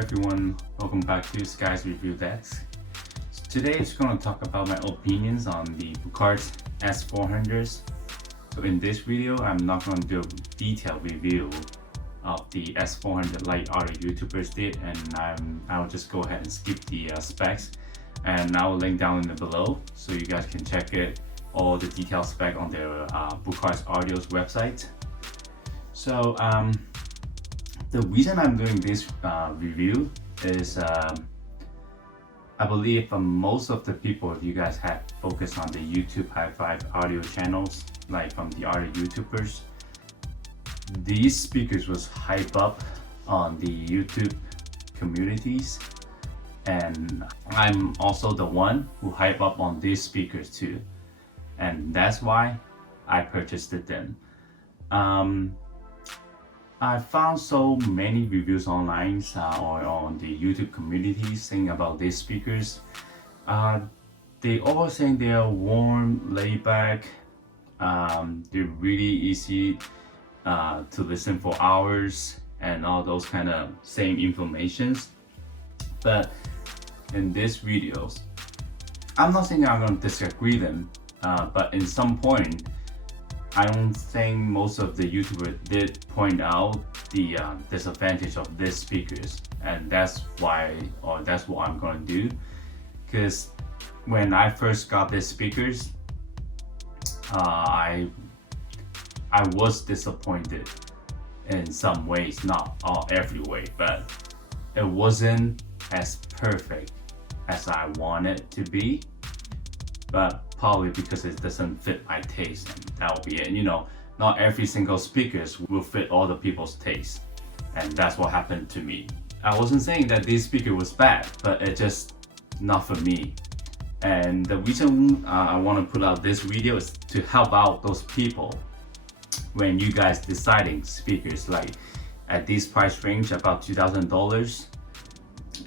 everyone, welcome back to Sky's Review Desk. Today I'm just going to talk about my opinions on the Buchardt S400s. So in this video, I'm not going to do a detailed review of the S400 like other YouTubers did, and I'll just go ahead and skip the specs, and I'll link down in the below so you guys can check it, all the detailed spec on their Buchardt Audio's website. So the reason I'm doing this review is I believe most of the people, if you guys have focused on the YouTube hi-fi audio channels, like from the other YouTubers, these speakers was hyped up on the YouTube communities, and I'm also the one who hype up on these speakers too, and that's why I purchased them. I found so many reviews online or on the YouTube community saying about these speakers. They all saying they are warm, laid back, they're really easy to listen for hours, and all those kind of same informations. But in these videos, I'm not saying I'm going to disagree them, but in some point, I don't think most of the YouTubers did point out the disadvantage of these speakers, and that's why, or that's what I'm going to do. Because when I first got these speakers, I was disappointed in some ways, not every way, but it wasn't as perfect as I wanted it to be. But probably because it doesn't fit my taste, and that'll be it. You know, not every single speakers will fit all the people's taste, and that's what happened to me. I wasn't saying that this speaker was bad, but it just not for me. And the reason I want to put out this video is to help out those people when you guys deciding speakers like at this price range, about $2,000.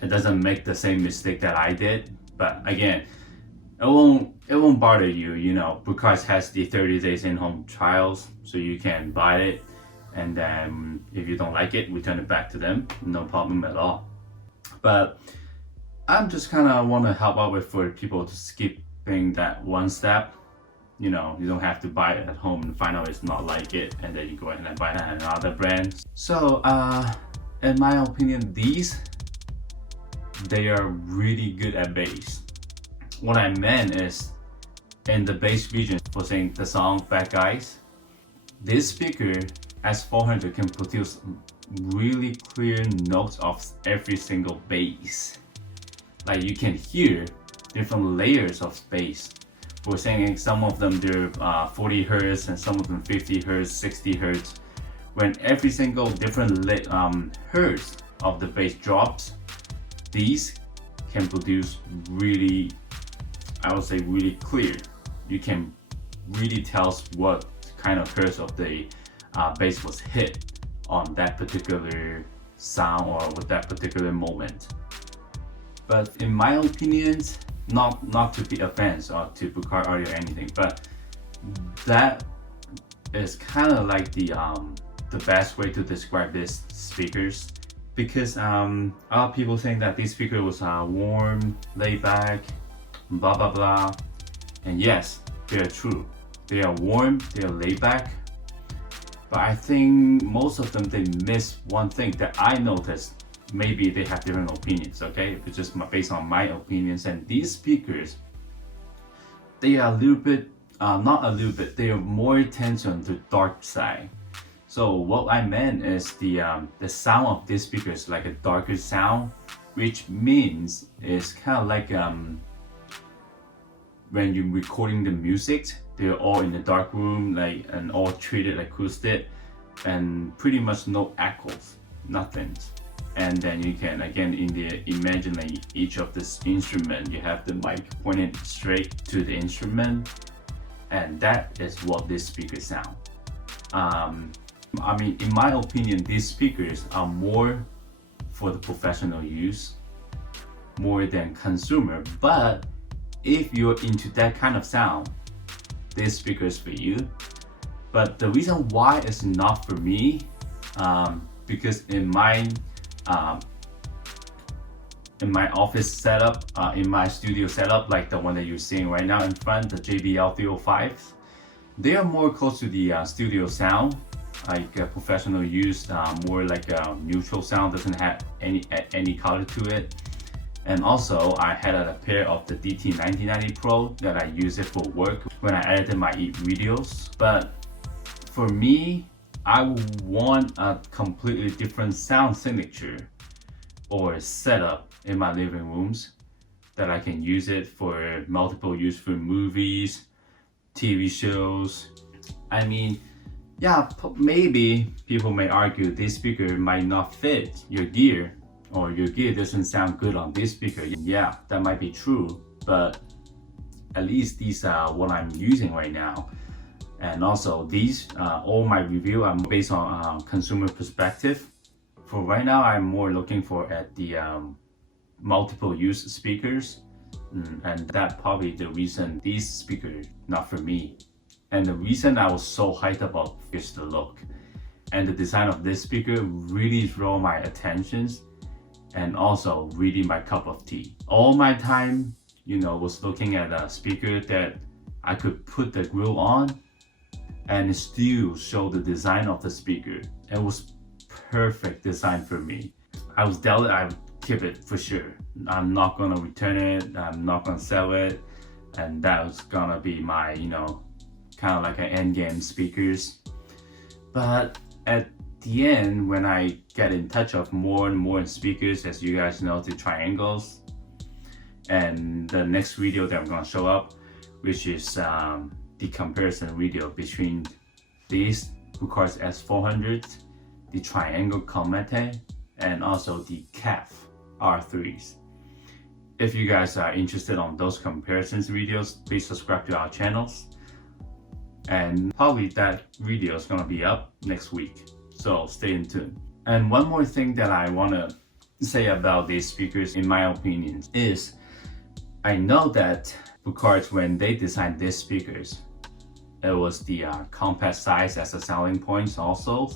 It doesn't make the same mistake that I did, but again, it won't bother you. You know, Buchardt has the 30 days in-home trials, so you can buy it, and then if you don't like it, return it back to them, no problem at all. But I'm just kind of want to help out with for people to skipping that one step. You know, you don't have to buy it at home and find out it's not like it, and then you go ahead and buy another brand. So in my opinion, they are really good at bass. What I meant is, in the bass region, for saying the song Bad Guys, this speaker S400 can produce really clear notes of every single bass. Like you can hear different layers of bass. For saying some of them they're 40 Hz and some of them 50 Hz, 60 Hz. When every single different Hertz of the bass drops, these can produce really, I would say, really clear. You can really tell what kind of hertz of the bass was hit on that particular sound or with that particular moment. But in my opinions, not to be offensive or to Buchardt Audio or anything, but that is kind of like the best way to describe these speakers. Because a lot of people think that this speaker was warm, laid back, blah blah blah, and yes, they're true. They are warm, they are laid back, but I think most of them, they miss one thing that I noticed. Maybe they have different opinions, okay? It's just based on my opinions. And these speakers, they are a little bit, not a little bit, they are more attention to dark side. So what I meant is the sound of this speaker is like a darker sound, which means it's kind of like when you're recording the music, they're all in the dark room, like, and all treated acoustic, and pretty much no echoes, nothing. And then you can, again, imagine like each of this instrument, you have the mic pointed straight to the instrument, and that is what this speaker sound. I mean, in my opinion, these speakers are more for the professional use, more than consumer. But if you're into that kind of sound, this speaker is for you. But the reason why it's not for me, because in my in my office setup, in my studio setup, like the one that you're seeing right now in front, the JBL 305s, they are more close to the studio sound, like professional use, more like a neutral sound, doesn't have any color to it. And also, I had a pair of the DT1990 Pro that I use it for work when I edited my videos. But for me, I want a completely different sound signature or setup in my living rooms that I can use it for multiple use for movies, TV shows. I mean, yeah, maybe people may argue this speaker might not fit your gear, or your gear doesn't sound good on this speaker. Yeah, that might be true, but at least these are what I'm using right now. And also these, all my review are based on consumer perspective. For right now, I'm more looking for at the multiple use speakers, and that probably the reason these speakers not for me. And the reason I was so hyped about is the look, and the design of this speaker really drew my attentions, and also really my cup of tea. All my time, was looking at a speaker that I could put the grill on and still show the design of the speaker. It was perfect design for me. I was doubted I would keep it for sure. I'm not gonna return it, I'm not gonna sell it, and that was gonna be my, kind of like an end game speakers. But at the end, when I get in touch of more and more speakers, as you guys know, the triangles, and the next video that I'm gonna show up, which is the comparison video between these Buchardt S400, the triangle Comete, and also the CAF R3s. If you guys are interested on those comparisons videos, please subscribe to our channels. And probably that video is gonna be up next week, so stay tuned. And one more thing that I wanna say about these speakers, in my opinion, is I know that Buchardt, when they designed these speakers, it was the compact size as a selling point also,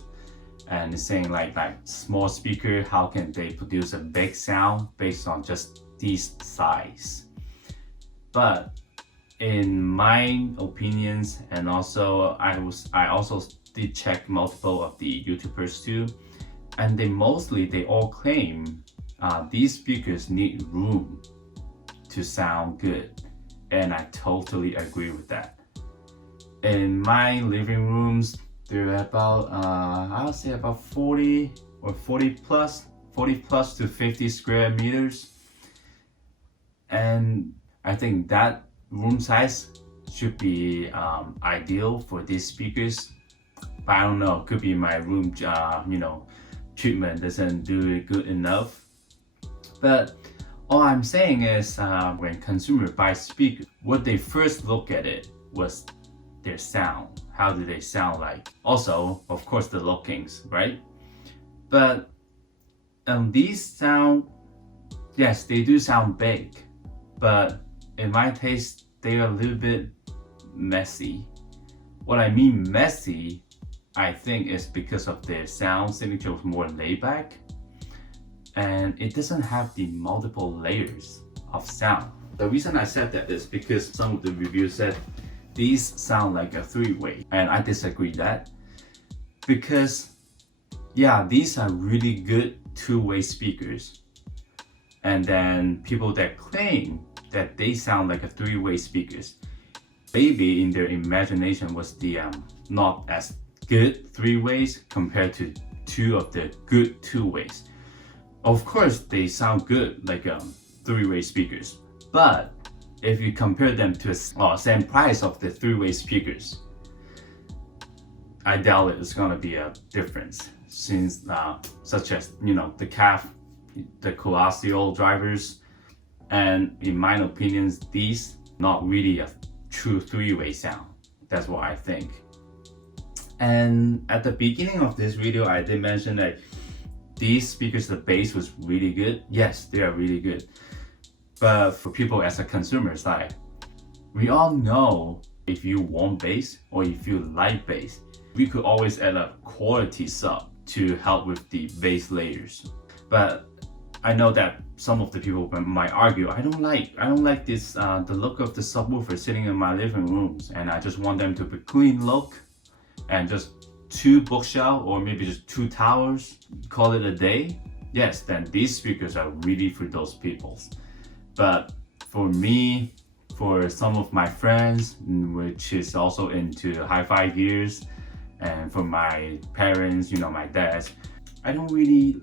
and it's saying like small speaker, how can they produce a big sound based on just this size? But in my opinions, and also I also did check multiple of the YouTubers too, and they all claim these speakers need room to sound good, and I totally agree with that. In my living rooms, they're about I would say about 40 plus to 50 square meters, and I think that room size should be ideal for these speakers. But I don't know, could be my room treatment doesn't do it good enough. But all I'm saying is when consumer buys speakers, what they first look at it was their sound. How do they sound like? Also, of course, the lookings, right? But these sound, yes, they do sound big, but in my taste, they are a little bit messy. What I mean messy, I think, is because of their sound signature was more laid back, and it doesn't have the multiple layers of sound. The reason I said that is because some of the reviews said these sound like a three-way, and I disagree that, because yeah, these are really good two-way speakers, and then people that claim that they sound like a three-way speakers, maybe in their imagination was the not as good three ways compared to two of the good two ways. Of course, they sound good like three-way speakers, but if you compare them to the same price of the three-way speakers, I doubt it's gonna be a difference, since such as the CAF, the Colossal drivers, and in my opinion, these not really a true three-way sound. That's what I think. And at the beginning of this video, I did mention that these speakers, the bass was really good. Yes, they are really good. But for people as a consumer side, we all know if you want bass or if you like bass, we could always add a quality sub to help with the bass layers. But I know that some of the people might argue, I don't like this the look of the subwoofer sitting in my living rooms, and I just want them to be clean look and just two bookshelf or maybe just two towers, call it a day. Yes, then these speakers are really for those people. But for me, for some of my friends, which is also into hi-fi gears, and for my parents, you know, my dad, I don't really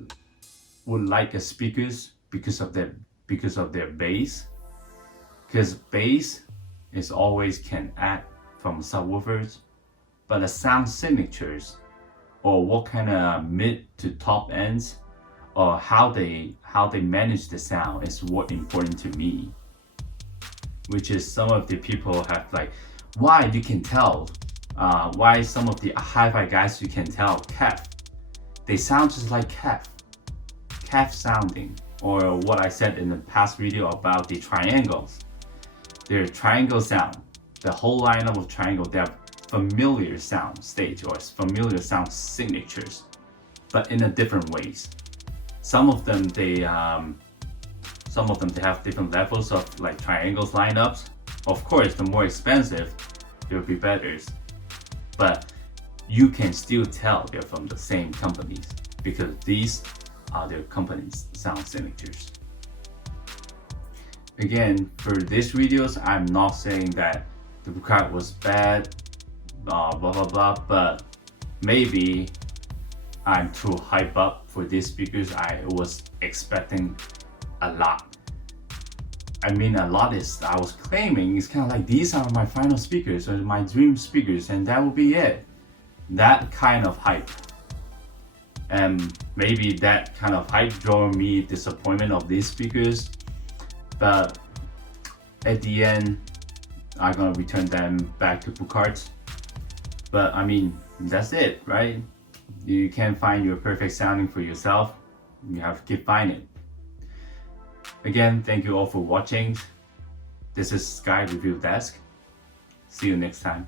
would like a speakers because of their bass, because bass is always can add from subwoofers, but the sound signatures or what kind of mid to top ends or how they manage the sound is what important to me. Which is some of the people have like, why you can tell, why some of the hi-fi guys you can tell Kef, they sound just like Kef sounding, or what I said in the past video about the triangles. Their triangle sound, the whole lineup of triangle, they have familiar sound stage or familiar sound signatures, but in a different ways. Some of them they have different levels of like triangles lineups. Of course, the more expensive, they'll be better, but you can still tell they're from the same companies because these are their company's sound signatures. Again, for these videos, I'm not saying that the Buchardt was bad, blah blah blah, but maybe I'm too hype up for these speakers. I was expecting a lot. I mean, a lot is, I was claiming, it's kind of like these are my final speakers or my dream speakers, and that will be it. That kind of hype. And maybe that kind of hype drove me disappointment of these speakers. But at the end, I'm gonna return them back to Buchardt. But I mean, that's it, right? You can't find your perfect sounding for yourself. You have to keep finding it. Again, thank you all for watching. This is Sky Review Desk. See you next time.